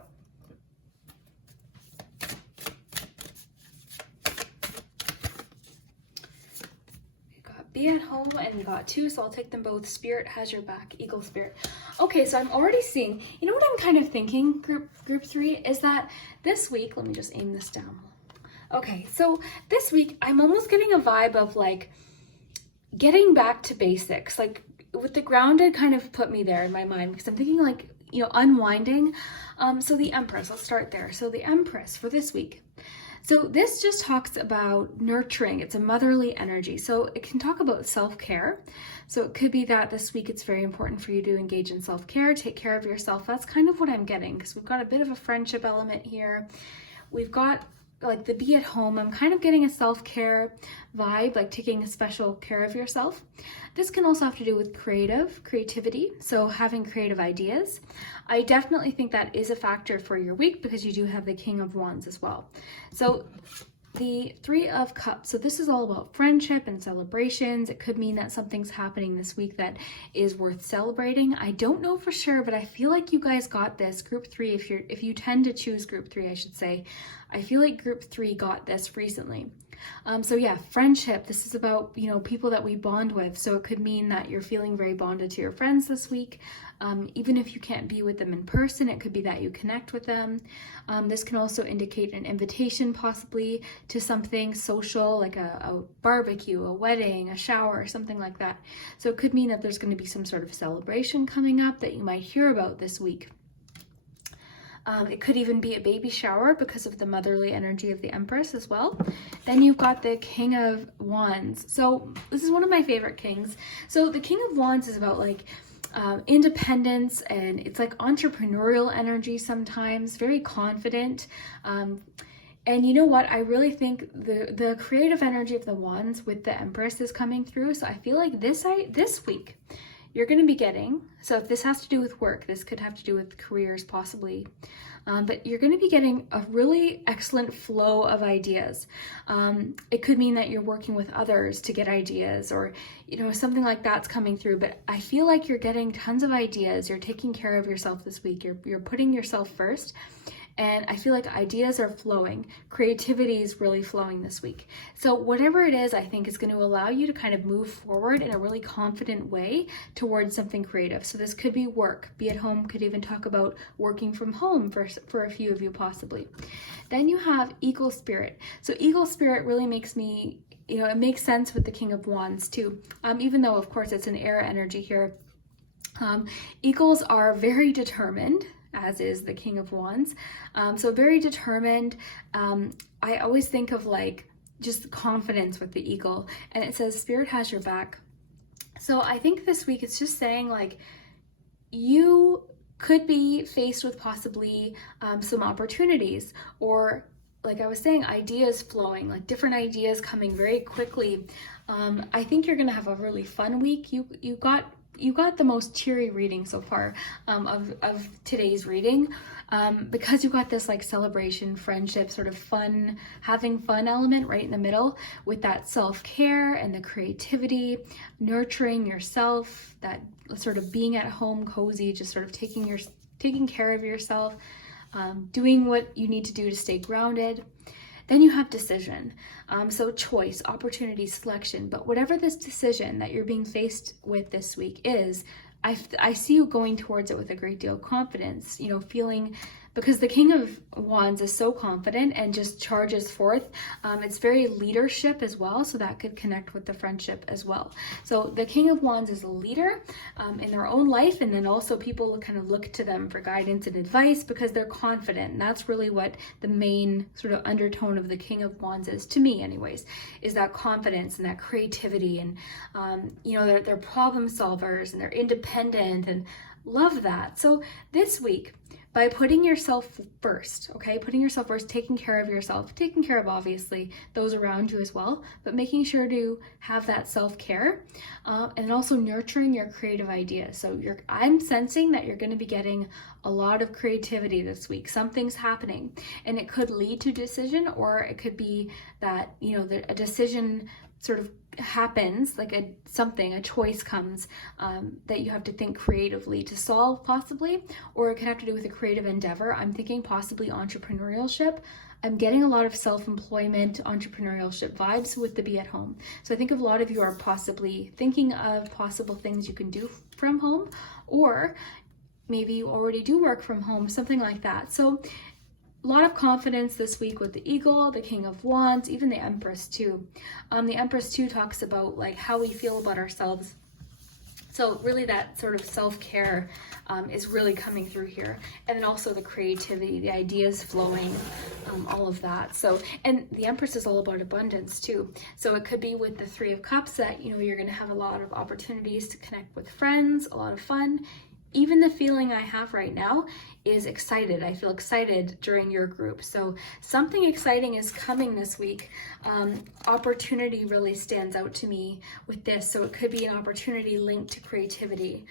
got be at home, and we got 2, so I'll take them both. Spirit has your back, Eagle Spirit. Okay, so I'm already seeing, you know what I'm kind of thinking, group 3, is that this week, let me just aim this down. Okay, so this week I'm almost getting a vibe of like getting back to basics, like with the grounded kind of put me there in my mind, because I'm thinking like, you know, unwinding. So the Empress, I'll start there. So the Empress for this week. So this just talks about nurturing. It's a motherly energy. So it can talk about self-care. So it could be that this week it's very important for you to engage in self-care, take care of yourself. That's kind of what I'm getting, because we've got a bit of a friendship element here. We've got like the be at home. I'm kind of getting a self-care vibe, like taking a special care of yourself. This can also have to do with creativity, so having creative ideas. I definitely think that is a factor for your week, because you do have the King of Wands as well. So the 3 of Cups, so this is all about friendship and celebrations. It could mean that something's happening this week that is worth celebrating. I don't know for sure, but I feel like you guys got this. Group 3, if you tend to choose group 3, I should say, I feel like group 3 got this recently. So yeah, friendship, this is about, you know, people that we bond with. So it could mean that you're feeling very bonded to your friends this week. Even if you can't be with them in person, it could be that you connect with them. This can also indicate an invitation possibly to something social, like a barbecue, a wedding, a shower, something like that. So it could mean that there's going to be some sort of celebration coming up that you might hear about this week. It could even be a baby shower because of the motherly energy of the Empress as well. Then you've got the King of Wands. So this is one of my favorite kings. So the King of Wands is about like independence, and it's like entrepreneurial energy sometimes, very confident. And you know what? I really think the creative energy of the Wands with the Empress is coming through. So I feel like this week, you're going to be getting, so if this has to do with work, this could have to do with careers possibly, but you're going to be getting a really excellent flow of ideas. It could mean that you're working with others to get ideas, or, you know, something like that's coming through, but I feel like you're getting tons of ideas. You're taking care of yourself this week. You're putting yourself first, and I feel like ideas are flowing. Creativity is really flowing this week. So whatever it is, I think is going to allow you to kind of move forward in a really confident way towards something creative. So this could be work, be at home, could even talk about working from home for a few of you possibly. Then you have Eagle Spirit. So Eagle Spirit really makes me, it makes sense with the King of Wands too. Even though of course it's an air energy here. Eagles are very determined, as is the King of Wands. So very determined. I always think of like just confidence with the eagle, and it says Spirit has your back. So I think this week it's just saying like you could be faced with possibly some opportunities, or like I was saying, ideas flowing, like different ideas coming very quickly. I think you're gonna have a really fun week. You got the most cheery reading so far of today's reading, because you got this like celebration, friendship, sort of fun, having fun element right in the middle with that self-care and the creativity, nurturing yourself, that sort of being at home, cozy, just sort of taking care of yourself, doing what you need to do to stay grounded. Then you have decision. So choice, opportunity, selection. But whatever this decision that you're being faced with this week is, I see you going towards it with a great deal of confidence, feeling, because the King of Wands is so confident and just charges forth. It's very leadership as well, so that could connect with the friendship as well. So the King of Wands is a leader in their own life, and then also people kind of look to them for guidance and advice because they're confident. And that's really what the main sort of undertone of the King of Wands is, to me anyways, is that confidence and that creativity, and they're problem solvers and they're independent, and love that. So this week, by putting yourself first, putting yourself first, taking care of yourself, taking care of obviously those around you as well, but making sure to have that self-care, and also nurturing your creative ideas. So I'm sensing that you're going to be getting a lot of creativity this week. Something's happening, and it could lead to decision, or it could be that, a decision sort of happens, like a choice comes that you have to think creatively to solve possibly, or it could have to do with a creative endeavor. I'm thinking possibly entrepreneurship. I'm getting a lot of self-employment, entrepreneurship vibes with the be at home. So I think a lot of you are possibly thinking of possible things you can do from home, or maybe you already do work from home, something like that. So a lot of confidence this week with the Eagle, the King of Wands, even the Empress too. The Empress too talks about like how we feel about ourselves. So really that sort of self-care is really coming through here. And then also the creativity, the ideas flowing, all of that. So, and the Empress is all about abundance too. So it could be with the Three of Cups that, you're going to have a lot of opportunities to connect with friends, a lot of fun. Even the feeling I have right now is excited. I feel excited during your group. So something exciting is coming this week. Opportunity really stands out to me with this. So it could be an opportunity linked to creativity.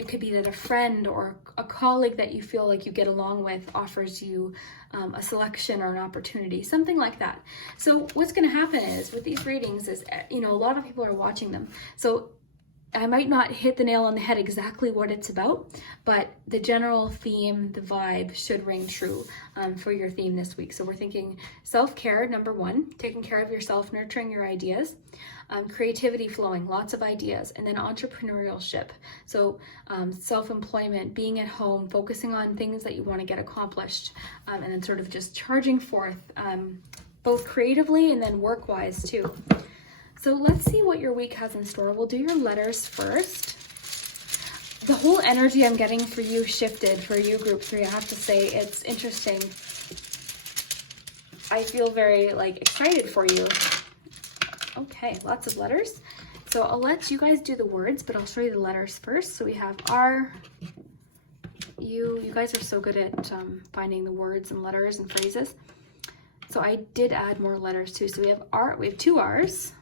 It could be that a friend or a colleague that you feel like you get along with offers you a selection or an opportunity, something like that. So what's going to happen is with these readings is, a lot of people are watching them. So I might not hit the nail on the head exactly what it's about, but the general theme, the vibe should ring true for your theme this week. So we're thinking self-care, number one, taking care of yourself, nurturing your ideas, creativity flowing, lots of ideas, and then entrepreneurship. So self-employment, being at home, focusing on things that you want to get accomplished, and then sort of just charging forth both creatively and then work-wise too. So let's see what your week has in store. We'll do your letters first. The whole energy I'm getting for you shifted for you, group 3. I have to say, it's interesting. I feel very excited for you. Okay, lots of letters. So I'll let you guys do the words, but I'll show you the letters first. So we have R, U. You guys are so good at finding the words and letters and phrases. So I did add more letters too. So we have R. We have 2 R's.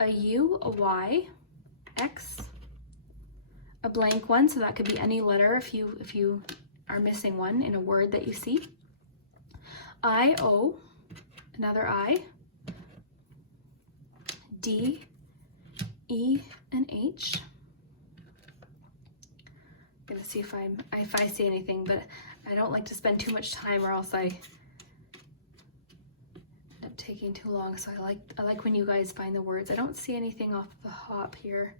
A U, a Y, X, a blank one, so that could be any letter if you are missing one in a word that you see. I, O, another I, D, E, and H. I'm gonna see if I see anything, but I don't like to spend too much time or else I end up taking too long. So I like when you guys find the words. I don't see anything off the hop here.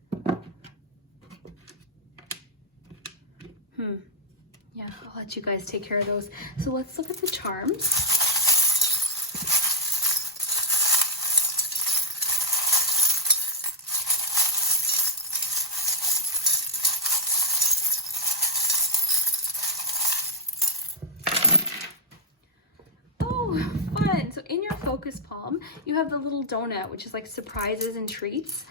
Yeah, I'll let you guys take care of those. So let's look at the charms. So in your focus palm, you have the little donut, which is like surprises and treats.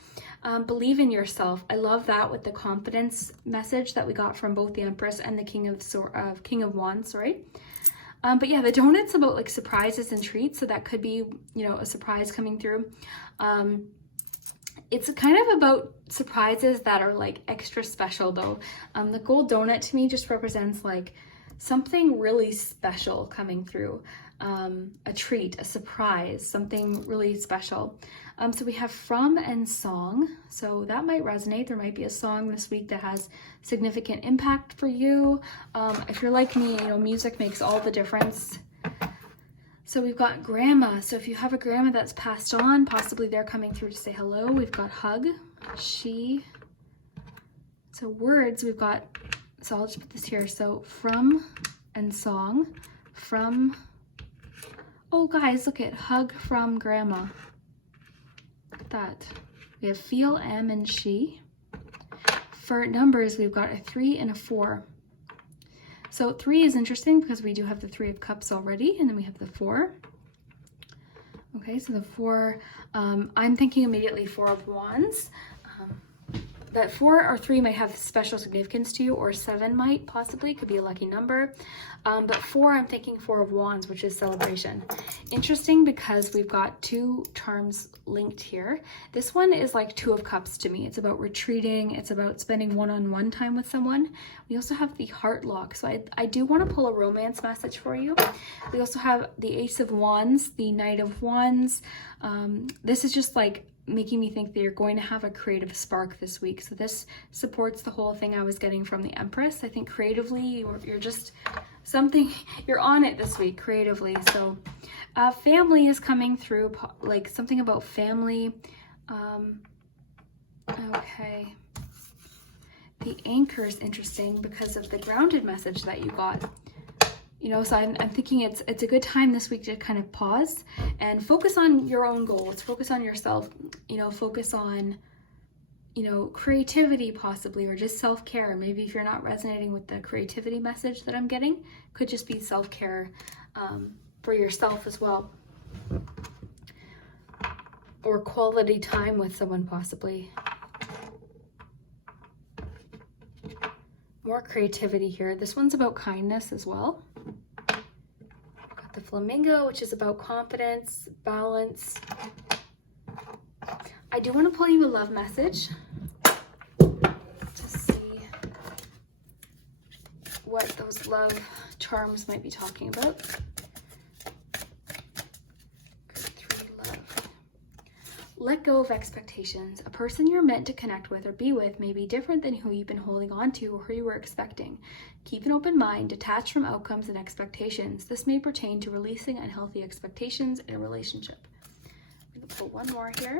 Believe in yourself. I love that with the confidence message that we got from both the Empress and the King of Wands, sorry. But yeah, the donut's about like surprises and treats. So that could be, you know, a surprise coming through. It's kind of about surprises that are like extra special though. The gold donut to me just represents like something really special coming through. A treat, a surprise, something really special. So we have from and song. So that might resonate. There might be a song this week that has significant impact for you. If you're like me, you know, music makes all the difference. So we've got grandma. So if you have a grandma that's passed on, possibly they're coming through to say hello. We've got hug, she. So words, we've got, so I'll just put this here. So from and song, from. Oh guys, look at hug from grandma. Look at that. We have feel, am, and she. For numbers, we've got a 3 and a 4. So 3 is interesting because we do have the 3 of cups already, and then we have the 4. Okay, so the 4, I'm thinking immediately 4 of wands. That 4 or 3 might have special significance to you, or 7 might possibly, could be a lucky number. But 4, I'm thinking 4 of wands, which is celebration. Interesting because we've got 2 charms linked here. This one is like 2 of cups to me. It's about retreating. It's about spending one-on-one time with someone. We also have the heart lock. So I do want to pull a romance message for you. We also have the Ace of Wands, the Knight of Wands. This is just like making me think that you're going to have a creative spark this week. So this supports the whole thing I was getting from the Empress. I think creatively, you're just something, you're on it this week creatively. So family is coming through, like something about family. Okay. The anchor is interesting because of the grounded message that you got. You know, so I'm thinking it's a good time this week to kind of pause and focus on your own goals, focus on yourself, you know, focus on, you know, creativity possibly, or just self-care. Maybe if you're not resonating with the creativity message that I'm getting, could just be self-care for yourself as well. Or quality time with someone possibly. More creativity here. This one's about kindness as well. Got the flamingo, which is about confidence, balance. I do want to pull you a love message to see what those love charms might be talking about. Let go of expectations. A person you're meant to connect with or be with may be different than who you've been holding on to or who you were expecting. Keep an open mind, detached from outcomes and expectations. This may pertain to releasing unhealthy expectations in a relationship. I'm going to pull one more here.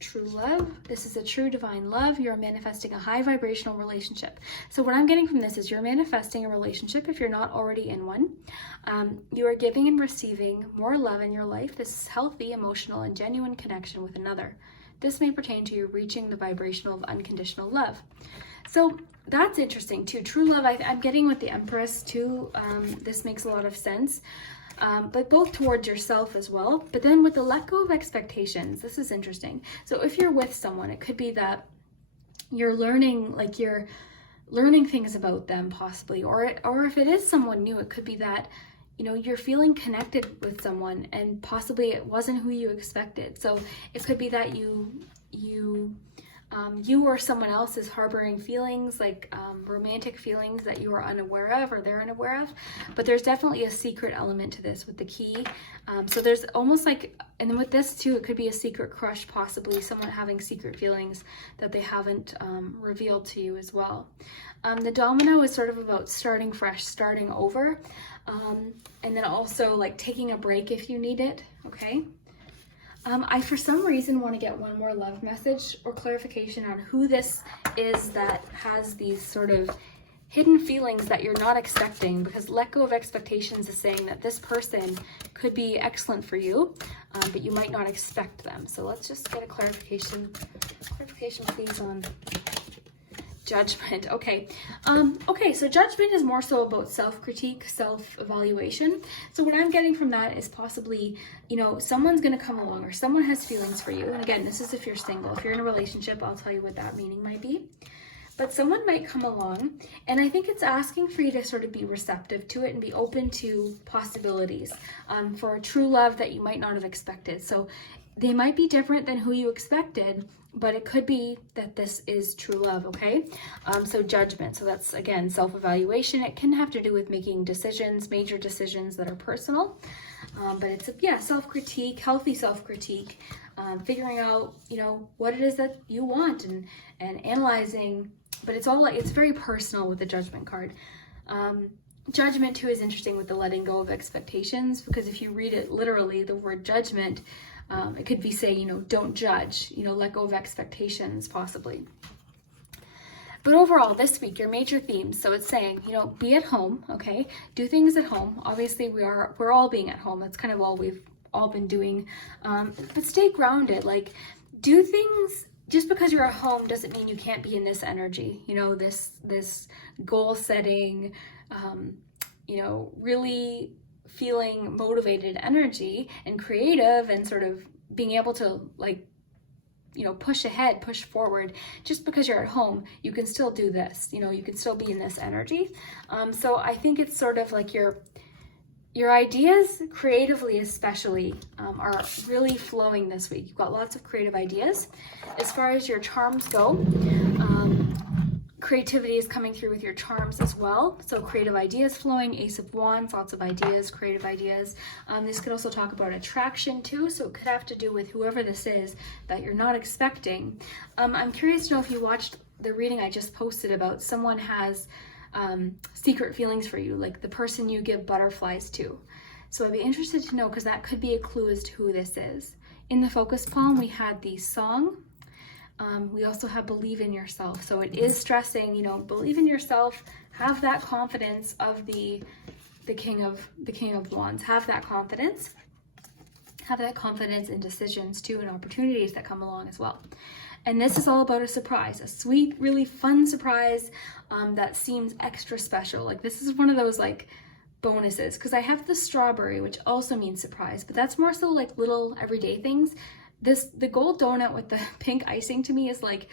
True love. This is a true divine love. You're manifesting a high vibrational relationship. So what I'm getting from this is you're manifesting a relationship if you're not already in one. You are giving and receiving more love in your life. This is healthy, emotional, and genuine connection with another. This may pertain to you reaching the vibrational of unconditional love. So that's interesting too. True love, I'm getting with the Empress too. This makes a lot of sense. But both towards yourself as well. But then with the let go of expectations, this is interesting. So if you're with someone, it could be that you're learning things about them possibly, or if it is someone new, it could be that, you know, you're feeling connected with someone and possibly it wasn't who you expected. So it could be that you You or someone else is harboring feelings like romantic feelings that you are unaware of or they're unaware of, but there's definitely a secret element to this with the key. So there's almost like, and then with this too, it could be a secret crush, possibly someone having secret feelings that they haven't revealed to you as well. The domino is sort of about starting fresh, starting over, and then also like taking a break if you need it, okay? I, for some reason, want to get one more love message or clarification on who this is that has these sort of hidden feelings that you're not expecting, because let go of expectations is saying that this person could be excellent for you, but you might not expect them. So let's just get a clarification. Clarification, please, on judgment. Okay. Okay, so judgment is more so about self-critique, self-evaluation. So what I'm getting from that is possibly, you know, someone's going to come along or someone has feelings for you. And again, this is if you're single. If you're in a relationship, I'll tell you what that meaning might be. But someone might come along, and I think it's asking for you to sort of be receptive to it and be open to possibilities for a true love that you might not have expected. So they might be different than who you expected, but it could be that this is true love, okay? So judgment, so that's, again, self-evaluation. It can have to do with making decisions, major decisions that are personal, but it's, yeah, self-critique, healthy self-critique, figuring out, you know, what it is that you want and analyzing, but it's all, it's very personal with the judgment card. Judgment too is interesting with the letting go of expectations, because if you read it literally, the word judgment, it could be saying, you know, don't judge, you know, let go of expectations possibly. But overall, this week, your major themes, so it's saying, you know, be at home, okay? Do things at home. Obviously, we're all being at home. That's kind of all we've all been doing. But stay grounded. Like, do things, just because you're at home doesn't mean you can't be in this energy, you know, this goal setting, you know, really feeling motivated energy and creative and sort of being able to, like, you know, push ahead, push forward. Just because you're at home, you can still do this, you know, you can still be in this energy. So I think it's sort of like your ideas, creatively especially, are really flowing this week. You've got lots of creative ideas. As far as your charms go, creativity is coming through with your charms as well. So creative ideas flowing, Ace of Wands, lots of ideas, creative ideas. This could also talk about attraction too. So it could have to do with whoever this is that you're not expecting. I'm curious to know if you watched the reading I just posted about someone has secret feelings for you, like the person you give butterflies to. So I'd be interested to know, because that could be a clue as to who this is. In the focus palm, we had the song. We also have believe in yourself. So it is stressing, you know, believe in yourself, have that confidence of the king of wands, have that confidence in decisions too, and opportunities that come along as well. And this is all about a surprise, a sweet, really fun surprise that seems extra special. Like, this is one of those like bonuses, because I have the strawberry, which also means surprise, but that's more so like little everyday things. The gold donut with the pink icing to me is like,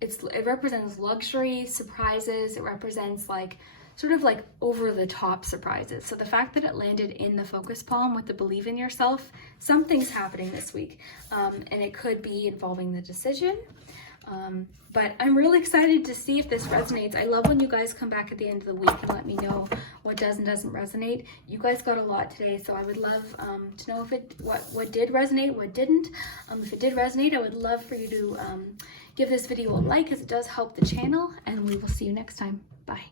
it represents luxury, surprises. It represents like sort of like over the top surprises. So the fact that it landed in the focus palm with the believe in yourself, something's happening this week. And it could be involving the decision. But I'm really excited to see if this resonates. I love when you guys come back at the end of the week and let me know what does and doesn't resonate. You guys got a lot today, so I would love to know if what did resonate, what didn't. If it did resonate, I would love for you to give this video a like, as it does help the channel, and we will see you next time. Bye.